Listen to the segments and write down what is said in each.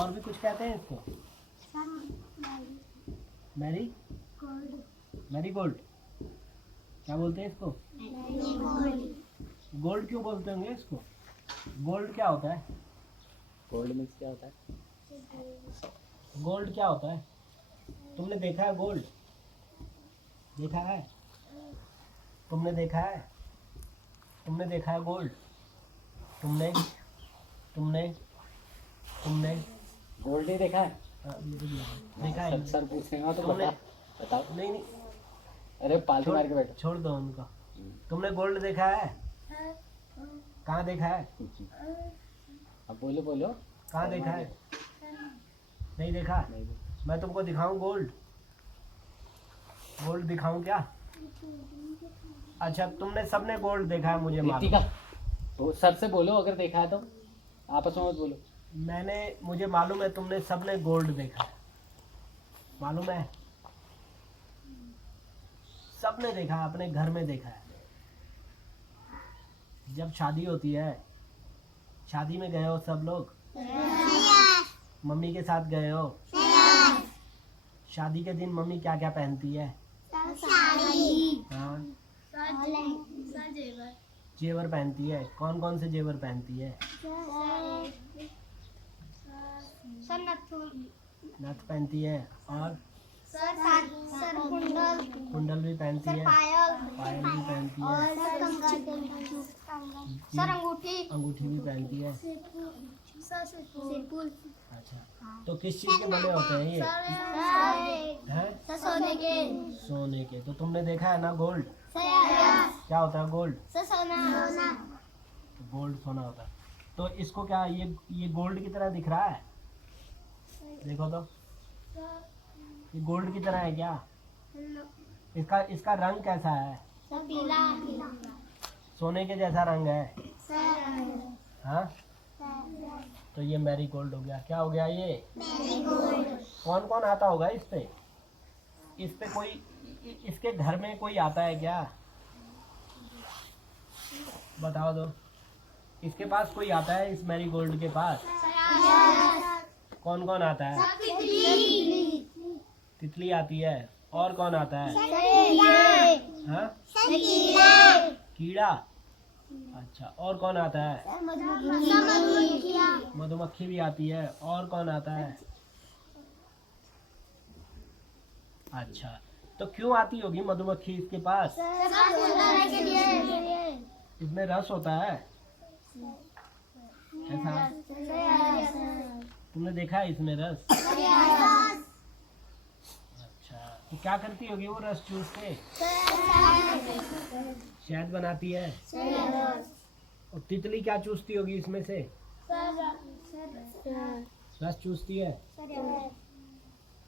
और भी कुछ कहते हैं इसको? Mary marigold. क्या बोलते हैं इसको? गोल्ड क्यों बोलते होंगे इसको? गोल्ड क्या होता है? गोल्ड मीन्स क्या होता है? गोल्ड क्या होता है? तुमने देखा है गोल्ड? देखा है? तुमने देखा है? तुमने देखा है गोल्ड? तुमने तुमने तुमने गोल्ड ही देखा है? देखा है? सर पूछेगा तो तुमने बताओ। नहीं नहीं, अरे पालतू मार के बैठो। छोड़ दो उनको। तुमने गोल्ड देखा है? कहाँ देखा है? अब बोलो बोलो। कहाँ देखा है? नहीं देखा? मैं तुमको दिखाऊं गोल्ड? गोल्ड दिखाऊं क्या? अच्छा, तुमने सबने गोल्ड देखा है, मुझे मालूम। रितिका तो सर से बोलो अगर देखा है तो, आपस में मत बोलो। मुझे मालूम है तुमने सबने गोल्ड देखा है, मालूम है। सबने देखा है, अपने घर में देखा है। जब शादी होती है, शादी में गए हो सब लोग? मम्मी के साथ गए हो? शादी के दिन मम्मी क्या क्या पहनती है? हाँ, जेवर पहनती है। कौन कौन से जेवर पहनती है? नथ पहनती है, और कुंडल भी पहनती है, पायल भी पहनती है, अंगूठी भी पहनती है। अच्छा, तो किस चीज के बने होते हैं ये? हैं? सोने के। तो तुमने देखा है ना गोल्ड? क्या होता है गोल्ड? तो गोल्ड सोना होता है। तो इसको क्या ये गोल्ड की तरह दिख रहा है? देखो तो, ये गोल्ड की तरह है क्या? इसका रंग कैसा है? सोने के जैसा रंग है? हाँ, तो ये मैरी गोल्ड हो गया। क्या हो गया ये? कौन कौन आता होगा इस पे? कोई, इसके घर में कोई आता है क्या? बताओ दो। इसके पास कोई आता है, इस मैरी गोल्ड के पास? कौन कौन आता है? तितली आती है। और कौन आता है? हाँ? कीड़ा। अच्छा, और कौन आता है? मधुमक्खी भी आती है। और कौन आता है? अच्छा, तो क्यों आती होगी मधुमक्खी इसके पास? इसमें रस होता है ऐसा? तुमने देखा है इसमें रस? अच्छा, तो क्या करती होगी वो रस चूस के? शहद बनाती है। और तितली क्या चूसती होगी इसमें से? रस चूसती है।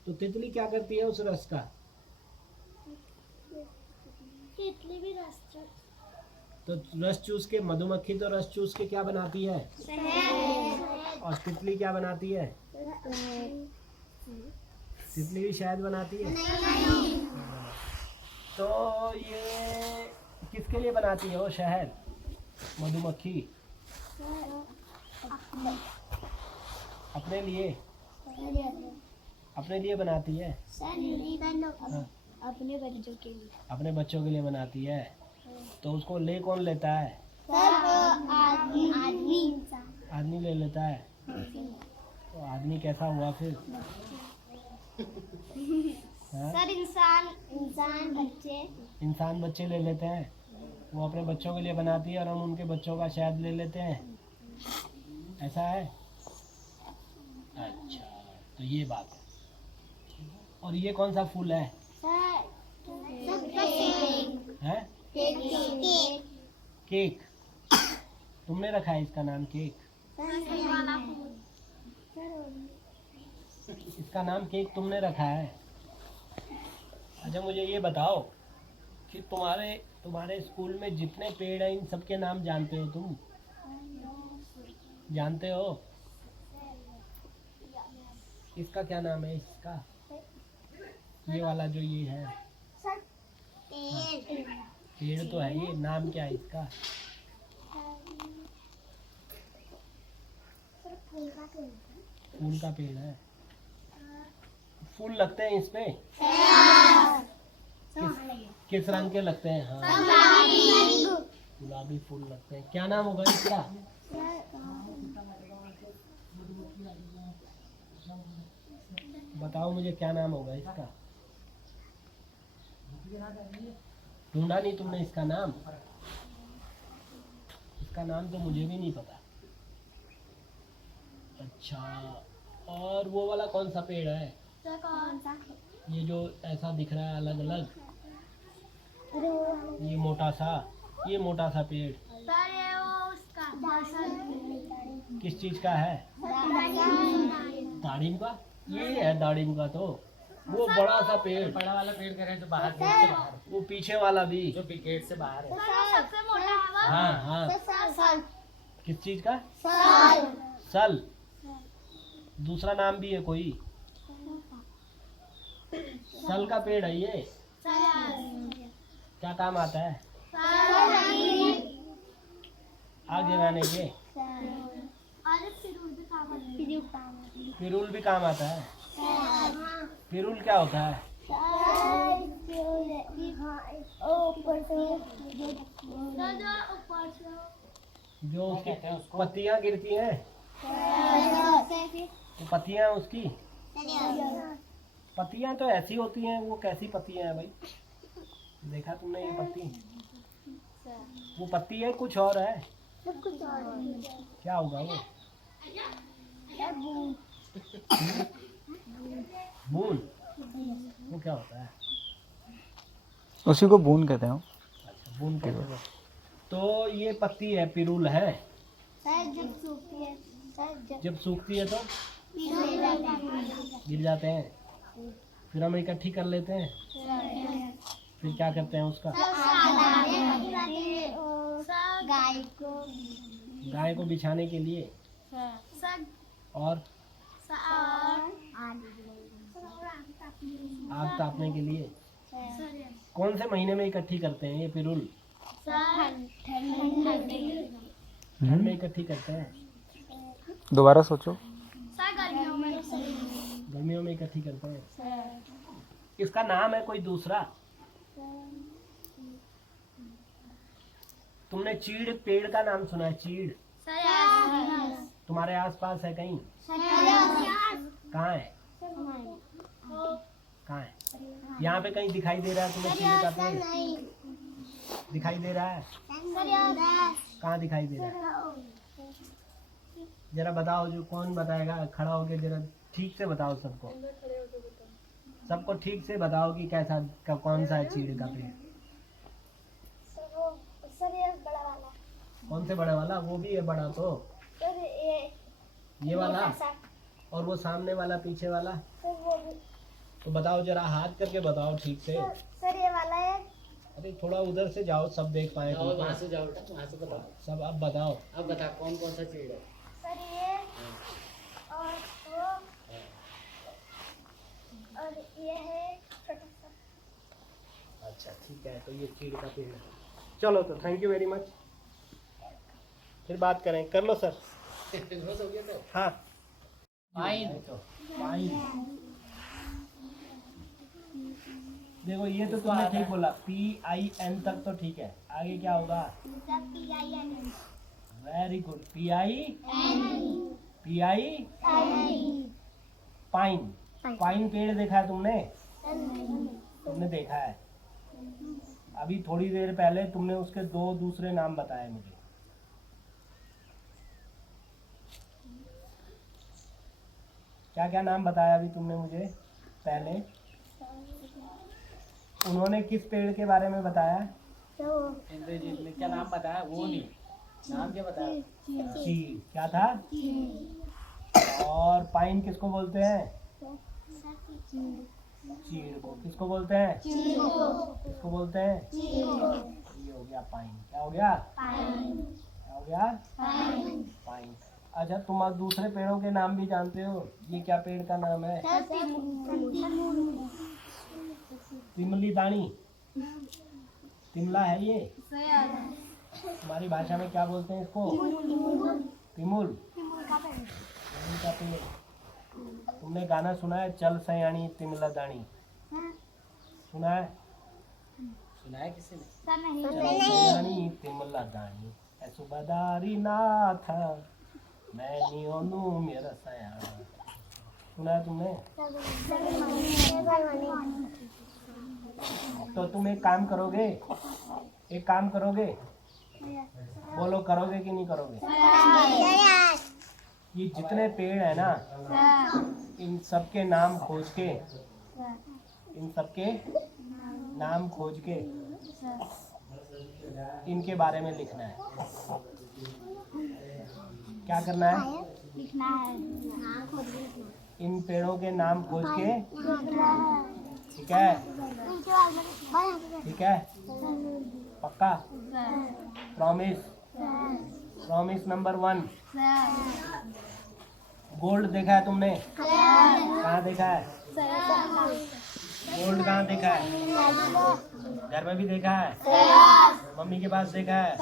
तो तितली क्या करती है उस रस का? तितली भी रस तो रस चूस के, मधुमक्खी तो रस चूस के क्या बनाती है? और तितली क्या बनाती है? तितली भी शहद बनाती है। तो ये किसके लिए बनाती है वो शहद, मधुमक्खी? अपने लिए? अपने लिए बनाती है? हाँ, अपने बच्चों के लिए। अपने बच्चों के लिए बनाती है। तो उसको ले कौन लेता है? आदमी ले लेता है। तो आदमी कैसा हुआ फिर? हाँ? सर इंसान बच्चे ले लेते हैं। वो अपने बच्चों के लिए बनाती है और हम उनके बच्चों का शहद ले लेते हैं, ऐसा है? अच्छा, तो ये बात है। और ये कौन सा फूल है? हैं? केक। तुमने रखा है इसका नाम केक? इसका नाम केक तुमने रखा है? अच्छा, मुझे ये बताओ कि तुम्हारे स्कूल में जितने पेड़ हैं इन सबके नाम जानते हो तुम? जानते हो? इसका क्या नाम है इसका? ये वाला जो ये है, पेड़ तो है, ये नाम क्या है इसका? फूल का पेड़ है। फूल लगते हैं इस पे? किस रंग के लगते हैं? हाँ, गुलाबी फूल लगते हैं। क्या नाम होगा इसका? बताओ मुझे, क्या नाम होगा इसका? ढूंढा नहीं तुमने इसका नाम? इसका नाम तो मुझे भी नहीं पता। अच्छा, और वो वाला कौन सा पेड़ है? ये जो ऐसा दिख रहा है अलग अलग, ये मोटा सा पेड़ किस चीज का है? दाड़िम का? ये है दाड़िम का। तो वो बड़ा सा पेड़, बड़ा वाला पेड़ कह रहे हैं जो बाहर गेट से बाहर, वो पीछे वाला भी जो गेट से बाहर है। सबसे मोटा है हाँ हाँ। किस चीज का? सल। दूसरा नाम भी है कोई? सल का पेड़ है ये। क्या काम आता है? आग जलाने के? पिरूल भी काम आता है। पिरूल क्या होता है? जो उसकी पत्तियां गिरती हैं, वो पत्तियां उसकी। पत्तियां तो ऐसी होती हैं, वो कैसी पत्तियां हैं भाई? देखा तुमने ये पत्ती? वो पत्ती है कुछ और है? क्या होगा वो? बून? वो क्या होता है? उसी को बून कहते हैं। अच्छा, बून कहते हैं। तो ये पत्ती है, पिरूल है। जब सूखती है तो गिर जाते हैं, फिर हम इकट्ठी कर लेते हैं, फिर क्या करते हैं उसका? गाय को बिछाने के लिए, और आग तापने के लिए। कौन से महीने में इकट्ठी करते हैं ये पिरूल? ठंड में इकट्ठी करते हैं। दोबारा सोचो। गर्मियों में इकट्ठी करते हैं। इसका नाम है कोई दूसरा? तुमने चीड़ पेड़ का नाम सुना है? चीड़ तुम्हारे आसपास है कहीं? कहाँ है? कहाँ है? यहाँ पे कहीं दिखाई दे रहा है तुम्हें चीड़ का पेड़? दिखाई दे रहा है? कहाँ दिखाई दे रहा है? जरा बताओ, जो कौन बताएगा? खड़ा होके जरा ठीक से बताओ सबको। सबको ठीक से बताओ कि कैसा कौन सा है चीड़ का पेड़? कौन से बड़ा वाला? वो भी है बड़ा तो। ये वाला? और वो सामने वाला, पीछे वाला? तो बताओ जरा, हाथ करके बताओ ठीक से। सर ये वाला है। अरे थोड़ा उधर से जाओ, सब देख पाए। वहाँ से जाओ बेटा, वहाँ से बताओ। सब अब बताओ। अब बता कौन कौन सा चीड़ है? सर ये और वो और ये है छोटा सा। अच्छा ठीक है, तो ये चीड़ का पेड़ है। चलो तो थैंक यू वेरी मच। फिर बात करें। कर लो सर। हो गया तो? हाँ, पाइन। पाइन। देखो ये तो तुमने ठीक बोला, PIN तक तो ठीक है। आगे क्या होगा? Very good. PI pine. Pine पेड़ देखा है तुमने? तुमने देखा है। अभी थोड़ी देर पहले तुमने उसके दो दूसरे नाम बताए मुझे। क्या क्या नाम बताया अभी तुमने मुझे पहले? उन्होंने किस पेड़ के बारे में बताया? इंद्रजीत ने क्या नाम बताया? वो नहीं, नाम क्या बताया? चीड़। क्या था? और पाइन किसको बोलते हैं? चीड़ को। किसको बोलते हैं? किसको बोलते हैं? ये हो गया पाइन। क्या हो गया? क्या हो गया? पाइन। अच्छा, तुम अब दूसरे पेड़ों के नाम भी जानते हो? ये क्या पेड़ का नाम है? तिमली दानी। तिमला है ये? हमारी भाषा में क्या बोलते हैं इसको? तिमुल। तिमुल का पेड़। तुमने गाना सुना है चल सयानी तिमला दानी? सुना है? सुना है किसी ने? चल सयानी तिमला दानी ऐ सुबदारी नाथ मैं नियोनू मेरा सयाना। सुना है तुमने? तो तुम एक काम करोगे, एक काम करोगे, बोलो करोगे कि नहीं करोगे? ये जितने पेड़ है ना, इन सबके नाम खोज के, इन सबके नाम खोज के इनके बारे में लिखना है। क्या करना है? लिखना है। इन पेड़ों के नाम खोज के, ठीक है? ठीक है, पक्का? प्रॉमिस? Promise number 1। गोल्ड देखा है तुमने? कहाँ देखा है? गोल्ड कहाँ देखा है? घर में भी देखा है? मम्मी के पास देखा है?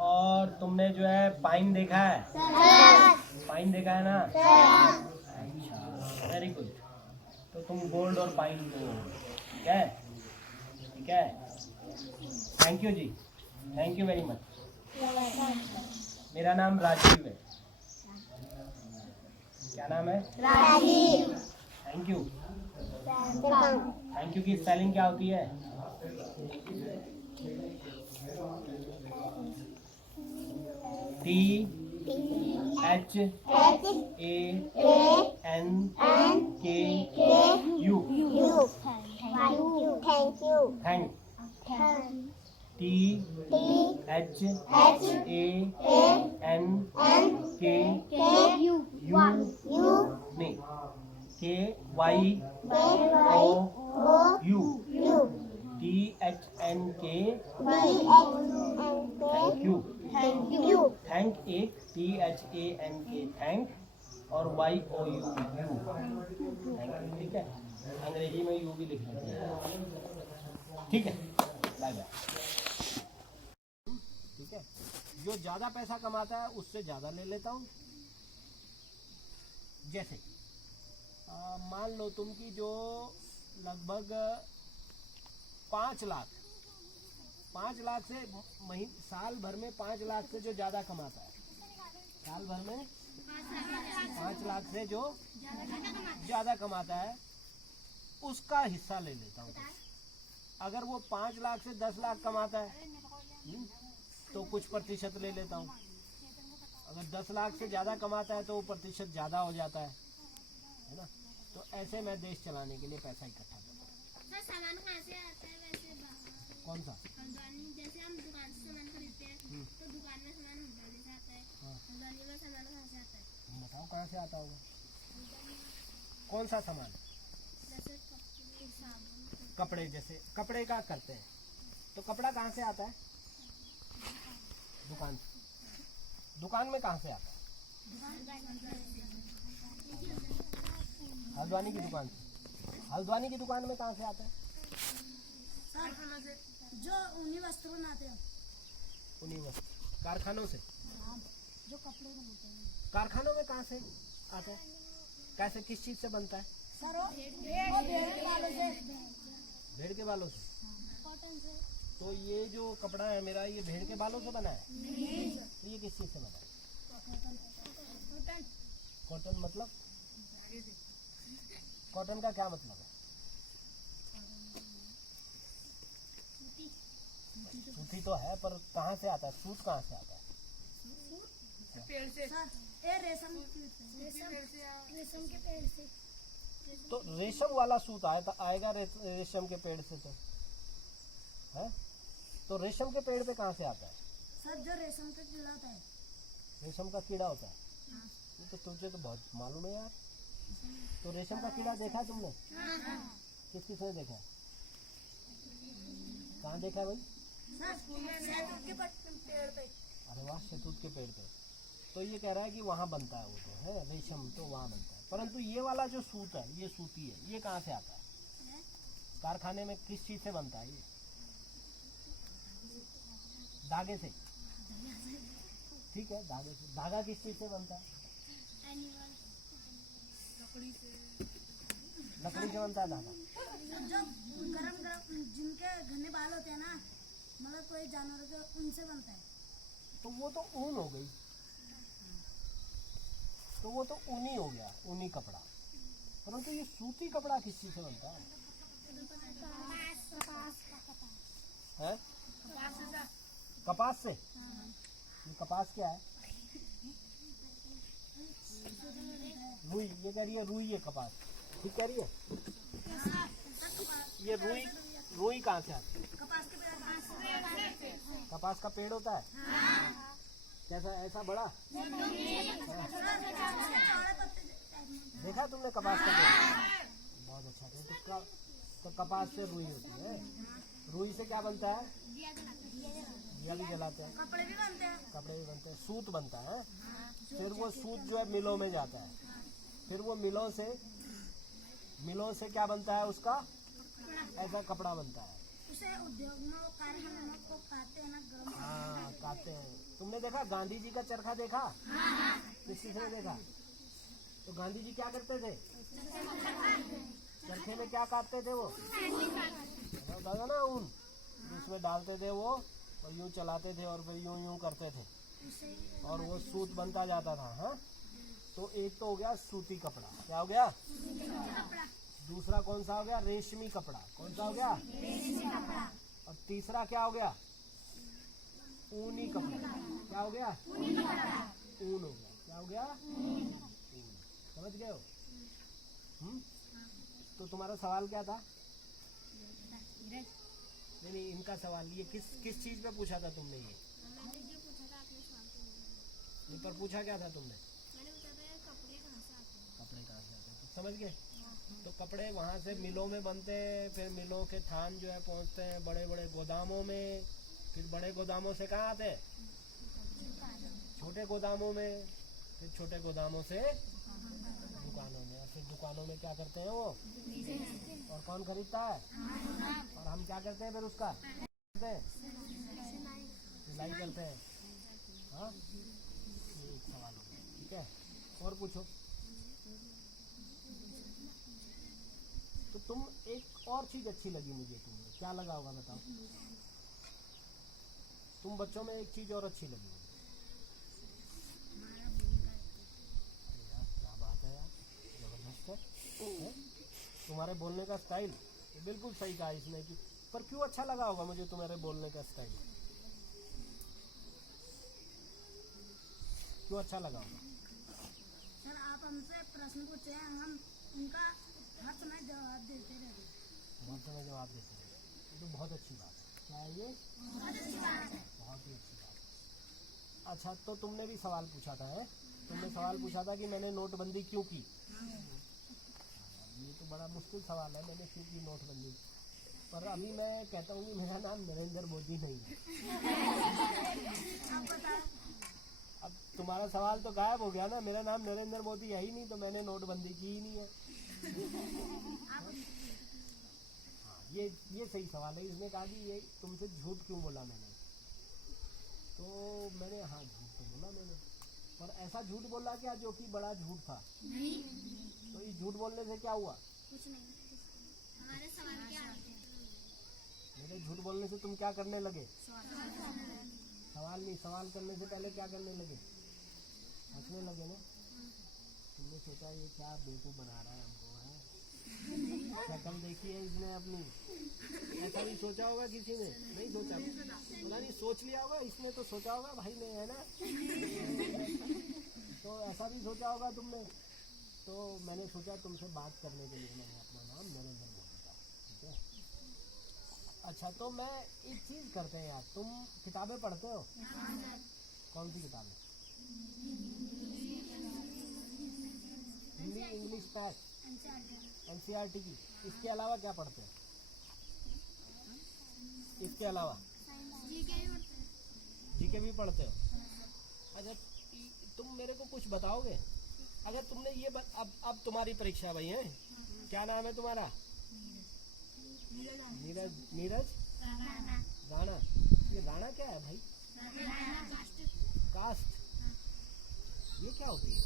और तुमने जो है पाइन देखा है? पाइन देखा है ना? अच्छा, वेरी गुड। तो तुम गोल्ड और पाइन दो, ठीक है? ठीक है, थैंक यू जी, थैंक यू वेरी मच। मेरा नाम राजीव है। क्या नाम है? Rajiv. Thank you. Thank you की स्पेलिंग क्या होती है? THANKU। थैंक। THANKU नहीं, KYOU। Thank you. थैंक एक THANK थैंक और YOU थैंक, ठीक है? अंग्रेजी में यू भी लिख लेते हैं, ठीक है? Bye bye. ठीक है, जो ज़्यादा पैसा कमाता है उससे ज़्यादा ले लेता हूँ। जैसे मान लो तुम कि जो लगभग 5 लाख से साल भर में 5 लाख से जो ज़्यादा कमाता है, साल भर में 5 लाख से जो ज़्यादा कमाता है उसका हिस्सा ले लेता हूँ। अगर वो 5 लाख से 10 लाख कमाता है तो कुछ प्रतिशत ले लेता हूँ। अगर 10 लाख से ज़्यादा कमाता है तो वो प्रतिशत ज़्यादा हो जाता है ना? तो ऐसे मैं देश चलाने के लिए पैसा इकट्ठा करता हूँ। सामान कहाँ से आता है वैसे? कौन सा? जैसे हम दुकान से सामान खरीदते हैं तो दुकान में सामान हल्द्वानी से आता है। हल्द्वानी में सामान कहाँ से आता है? बताओ कहाँ से आता होगा? कौन सा सामान? जैसे साबुन, कपड़े। जैसे कपड़े का करते हैं तो कपड़ा कहाँ से आता है? दुकान से। दुकान में कहाँ से आता है? हल्द्वानी की दुकान से। हल्द्वानी की दुकान में कहाँ से आता है? कारखाना से, जो ऊनी वस्त्र बनाते हैं। ऊनी वस्त्र कारखानों से। जो कपड़े बनाते हैं। कारखानों में कहाँ से आता है? कैसे, किस चीज़ से बनता है? सर भेड़ के बालों से। भेड़ के बालों से। कॉटन से। तो ये जो कपड़ा है मेरा, ये भेड़ के बालों से बना है? ये किस चीज़ से बना है? कॉटन। कॉटन मतलब? कॉटन का क्या मतलब है? सूती तो है, पर कहाँ से आता है? सूत कहाँ से आता है? पेड़ से। ये रेशम के पेड़ से। तो रेशम वाला सूत आएगा रेशम के पेड़ से तो है? तो रेशम के पेड़ पे कहाँ से आता है? सर जो रेशम का कीड़ा होता है। रेशम का कीड़ा होता है? ये तो तुझे तो बहुत मालूम है यार। तो रेशम का कीड़ा देखा है तुमने? किस किसने देखा है? कहाँ देखा है भाई? शहतूत के पेड़ पे। अरे वाह, शहतूत के पेड़ पे। तो ये कह रहा है कि वहाँ बनता है वो तो है रेशम, तो वहाँ बनता है। परंतु ये वाला जो सूत है, ये सूती है, ये कहाँ से आता है? कारखाने में किस चीज़ से बनता है ये? धागे से। ठीक है, धागे से। धागा किस चीज़ से बनता है? लकड़ी से बनता है धागा। जो गरम गरम जिनके घने बाल होते हैं ना, मतलब कोई जानवर के, उनसे बनता है। तो वो तो ऊन हो गई, तो वो तो ऊनी हो गया, ऊनी कपड़ा। परंतु ये सूती कपड़ा किस चीज से बनता है? हैं? कपास से। ये कपास क्या है? रुई। ये कह रही है रुई है कपास, ठीक कह रही है। ये रुई, रुई कहाँ से आती है? कपास का पेड़ होता है कैसा, ऐसा बड़ा? देखा तुमने कपास का पेड़? बहुत अच्छा। तो कपास से रुई होती है। रुई से क्या बनता है? दिया भी जलाते हैं, कपड़े भी बनते हैं। कपड़े भी बनते हैं, सूत बनता है। फिर वो सूत जो है मिलों में जाता है, फिर वो मिलों से क्या बनता है? उसका ऐसा कपड़ा बनता है। उसे उद्योग में वो कारखाने में को काटते हैं ना, गरम। हाँ, काटते हैं। तुमने देखा गांधी जी का चरखा देखा? किसी से देखा? तो गांधी जी क्या करते थे? चरखे में क्या काटते थे वो? दादा ना ऊन, उसमें डालते थे वो, और यूं चलाते थे और फिर यूं करते थे, और वो सूत बनता जाता था। हाँ, तो एक तो हो गया सूती कपड़ा। क्या हो गया? दूसरा कौन सा हो गया? रेशमी कपड़ा। कौन सा हो गया? और तीसरा क्या हो गया? ऊनी कपड़ा। क्या हो गया? ऊन हो गया। क्या हो गया? ऊन। समझ गए हो? तो तुम्हारा सवाल क्या था? नहीं, इनका सवाल ये किस चीज पे पूछा था तुमने? ये पर पूछा क्या था तुमने? कपड़े कहाँ से आते हैं? तो समझ गए। तो कपड़े वहाँ से मिलों में बनते हैं, फिर मिलों के थान जो है पहुँचते हैं बड़े बड़े गोदामों में, फिर बड़े गोदामों से कहाँ आते हैं? छोटे गोदामों में, फिर छोटे गोदामों से दुकानों में, और फिर दुकानों में क्या करते हैं वो? और कौन खरीदता है? और हम क्या करते हैं फिर उसका? सिलाई करते हैं। हाँ, ये एक सवाल हो गया। ठीक है, और पूछो। तो तुम एक और चीज अच्छी लगी मुझे, तुम्हें क्या लगा होगा बताओ? तुम बच्चों में एक चीज और अच्छी लगी मुझे। यार क्या बात है यार, जबरदस्त है। तुम्हारे बोलने का स्टाइल बिल्कुल सही कहा इसने कि, पर क्यों अच्छा लगा होगा मुझे तुम्हारे बोलने का स्टाइल? क्यों अच्छा लगा होगा? सर, आप हमसे प्रश्न पूछे हैं, हम उनका हर समय जवाब देते रहते हैं। बहुत समय जवाब देते हैं, ये तो बहुत अच्छी बात है। क्या है ये? बहुत अच्छी बात है, बहुत ही अच्छी बात है। अच्छा, तो तुमने भी सवाल पूछा था, है? तुमने सवाल पूछा था कि मैंने नोटबंदी क्यों की। ये तो बड़ा मुश्किल सवाल है, मैंने क्यों की नोटबंदी। पर अभी मैं कहता हूँ कि मेरा नाम नरेंद्र मोदी नहीं है। अब तुम्हारा सवाल तो गायब हो गया ना, मेरा नाम नरेंद्र मोदी है ही नहीं, तो मैंने नोटबंदी की ही नहीं है। हाँ, ये सही सवाल है। इसने कहा कि ये तुमसे झूठ क्यों बोला मैंने, तो मैंने हाँ झूठ तो बोला मैंने, पर ऐसा झूठ बोला क्या जो कि बड़ा झूठ था? नहीं। तो इस झूठ बोलने से क्या हुआ? कुछ नहीं। हमारे सवाल क्या आते हैं? मेरे झूठ बोलने से तुम क्या करने लगे? सवाल नहीं, सवाल करने से पहले क्या करने लगे? हंसने लगे ना। तुमने सोचा ये क्या बेवकूफ बना रहा है हमको, है? शक्ल देखी है इसने अपनी? ऐसा भी सोचा होगा किसी ने? नहीं सोचा, पता नहीं सोच लिया होगा इसने, तो सोचा होगा भाई ने, है ना? तो ऐसा भी सोचा होगा तुमने। तो मैंने सोचा तुमसे बात करने के लिए मैंने अपना नाम नरेंद्र मोदी का। ठीक है, अच्छा, तो मैं एक चीज़ करते हैं यार, तुम किताबें पढ़ते हो? कौन सी किताबें? हिंदी, इंग्लिश, मैथ, NCERT की। इसके अलावा क्या पढ़ते हैं? इसके अलावा जीके भी पढ़ते हो? अच्छा, तुम मेरे को कुछ बताओगे? अगर तुमने ये अब तुम्हारी परीक्षा भाई है, क्या नाम है तुम्हारा? नीरज राणा। ये राणा क्या है भाई? कास्ट। ये क्या होती है?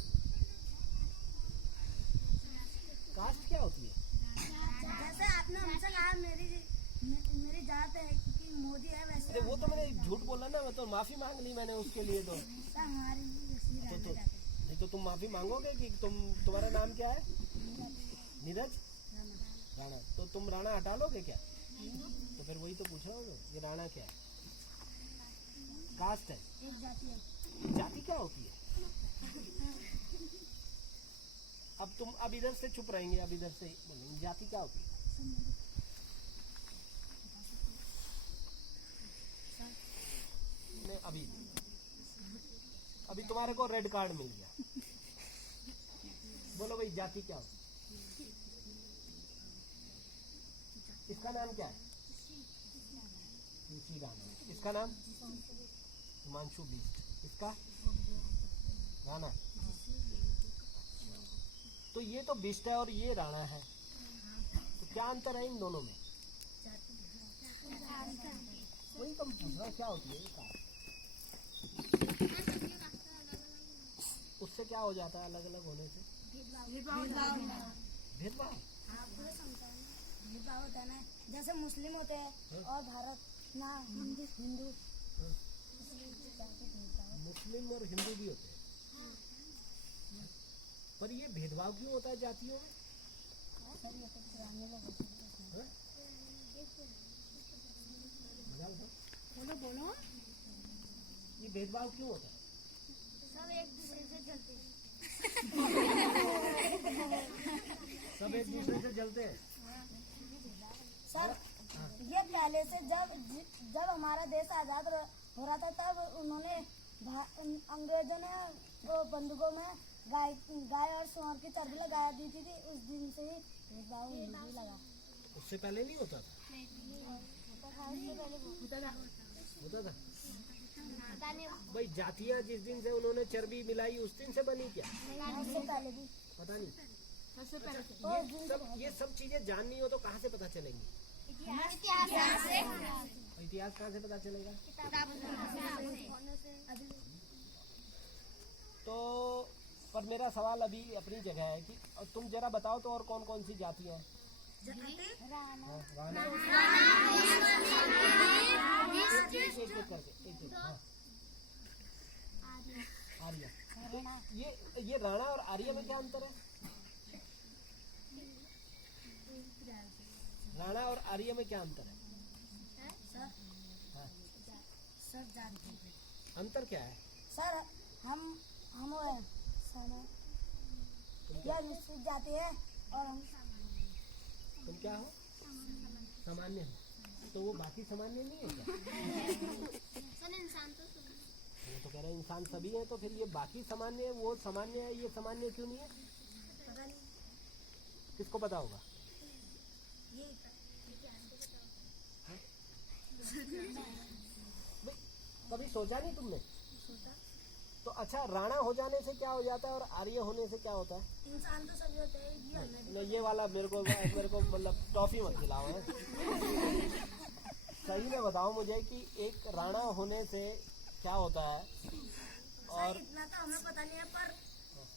वो तो मैंने झूठ बोला ना, मैं तो माफी मांग ली मैंने उसके लिए तो। सर हमारी इसी तो रहने जाते हैं। नहीं तो तुम माफी मांगोगे कि तुम्हारा नाम क्या है? नीरज राणा। तो तुम राणा हटा लोगे क्या? तो फिर वही तो पूछ रहा हूँ मैं, ये राणा क्या है? कास्ट है, एक जाति है। जाति क्या होती है? अब इधर से चुप रहेंगे, अब इधर से बोलेंगे जाति क्या होती है? नहीं, अभी तुम्हारे को रेड कार्ड मिल गया। बोलो भाई जाति क्या होती है? इसका नाम क्या है? रुचि राणा। इसका नाम हिमांशु बिष्ट। इसका राणा। तो ये तो बिष्ट है और ये राणा है, तो क्या अंतर है इन दोनों में? वही तो पूछ रहा, क्या होती है ये कास्ट? उससे क्या हो जाता है अलग अलग होने से? भेदभाव। भेदभाव होता है ना, जैसे मुस्लिम होते हैं और भारत ना हिंदू। मुस्लिम और हिंदू भी होते हैं, पर ये भेदभाव क्यों होता है जातियों में? बोलो। ये भेदभाव क्यों होता है? सब एक दूसरे से जलते हैं। सब एक दूसरे से जलते हैं। सर ये पहले से जब हमारा देश आजाद हो रहा था, तब उन्होंने अंग्रेजों ने वो बंदूकों में गाय और सुअर की चर्बी लगा दी थी। उस दिन से ही भेदभाव होने लगा। उससे पहले नहीं होता था? होता था। भाई जातियां जिस दिन से उन्होंने चर्बी मिलाई उस दिन से बनी क्या? उससे पहले भी पता नहीं। ये सब चीजें जाननी हो तो कहाँ से पता चलेंगी? इतिहास कहाँ से पता चलेगा? तो पर मेरा सवाल अभी अपनी जगह है कि तुम जरा बताओ तो और कौन कौन सी जातियां हैं? आर्य। ये राणा और आर्य में क्या अंतर है? राणा और आर्य में क्या अंतर है? सर जानते अंतर क्या है? सर हम यह निश्चित जाति है और हम तुम क्या हो? सामान्य हो। तो वो बाकी सामान्य नहीं है क्या? इंसान तो वो तो कह रहे हैं इंसान सभी है, तो फिर ये बाकी सामान्य है, वो सामान्य है, ये सामान्य क्यों नहीं है? पता नहीं। किसको पता होगा? भाई कभी सोचा नहीं तुमने? तो अच्छा, राणा हो जाने से क्या हो जाता है और आर्य होने से क्या होता है? इंसान तो सभी होते हैं। नहीं, ये वाला मेरे को मतलब टॉफी मत खिलाओ है। सही में बताओ मुझे कि एक राणा होने से क्या होता है? और इतना तो हमें पता नहीं है, पर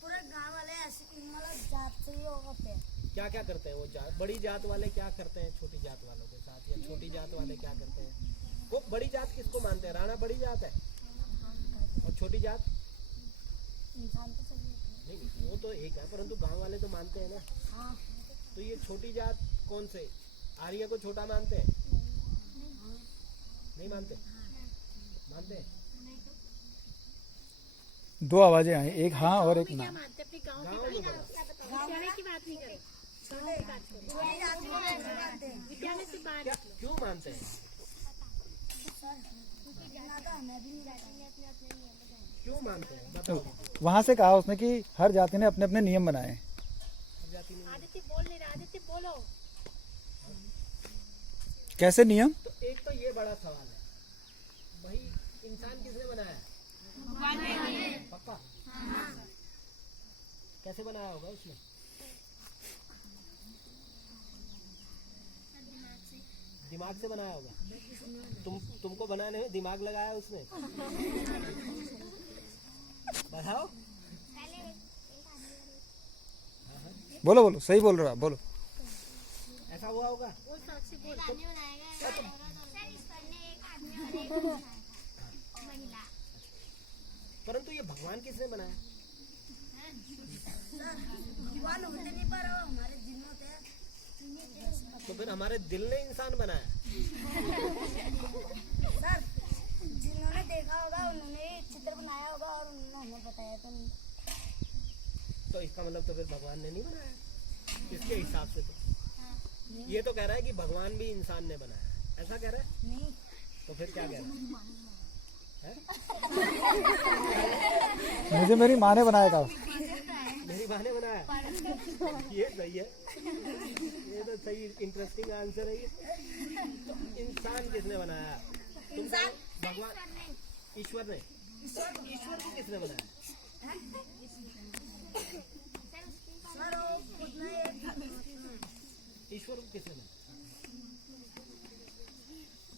पूरे गांव वाले ऐसे मतलब जात से ही होते हैं। क्या क्या करते हैं वो जात? बड़ी जात वाले क्या करते हैं छोटी जात वालों के साथ, या छोटी जात वाले क्या करते हैं? वो बड़ी जात किसको मानते हैं? राणा बड़ी जात है और छोटी जात इंसान तो सभी होते हैं। नहीं, वो तो एक है, परंतु गांव वाले तो मानते हैं ना। हाँ। तो ये छोटी जात कौन से? आर्य को छोटा मानते हैं? नहीं मानते? मानते हैं? दो आवाजें आई, एक हाँ और एक ना। गाँव में क्या क्यों मानते हैं? इतना तो हमें भी नहीं पता। क्यों मानते हैं बताओ। वहां से कहा उसने कि हर जाति ने अपने अपने नियम बनाए हैं। जाति नहीं। आदित्य बोल नहीं रहा। आदित्य बोलो। कैसे नियम? तो एक तो ये बड़ा सवाल है भाई, इंसान किसने बनाया है? पक्का? कैसे बनाया होगा उसने? दिमाग से बनाया होगा। तुमको बनाने में दिमाग लगाया उसने? बताओ। बोलो बोलो, सही बोल रहा, बोलो। ऐसा हुआ होगा? भगवान किसने बनाया? भगवान होते नहीं पर वो हमारे दिल में होते हैं। तो फिर हमारे दिल ने इंसान बनाया। सर जिन्होंने देखा होगा उन्होंने ही चित्र बनाया होगा और उन्होंने बताया तो इसका मतलब तो फिर भगवान ने नहीं बनाया इसके हिसाब से। तो ये तो कह रहा है कि भगवान भी इंसान ने बनाया, ऐसा कह रहा है? नहीं। तो फिर क्या कह रहा है? मुझे मेरी माँ ने बनाया था। मेरी माँ ने बनाया। ये सही है, ये तो सही इंटरेस्टिंग आंसर है ये। तो इंसान किसने बनाया? इंसान भगवान ईश्वर ने। ईश्वर को किसने बनाया? सर वो खुद में ईश्वर को किसने बनाया?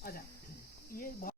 अच्छा ये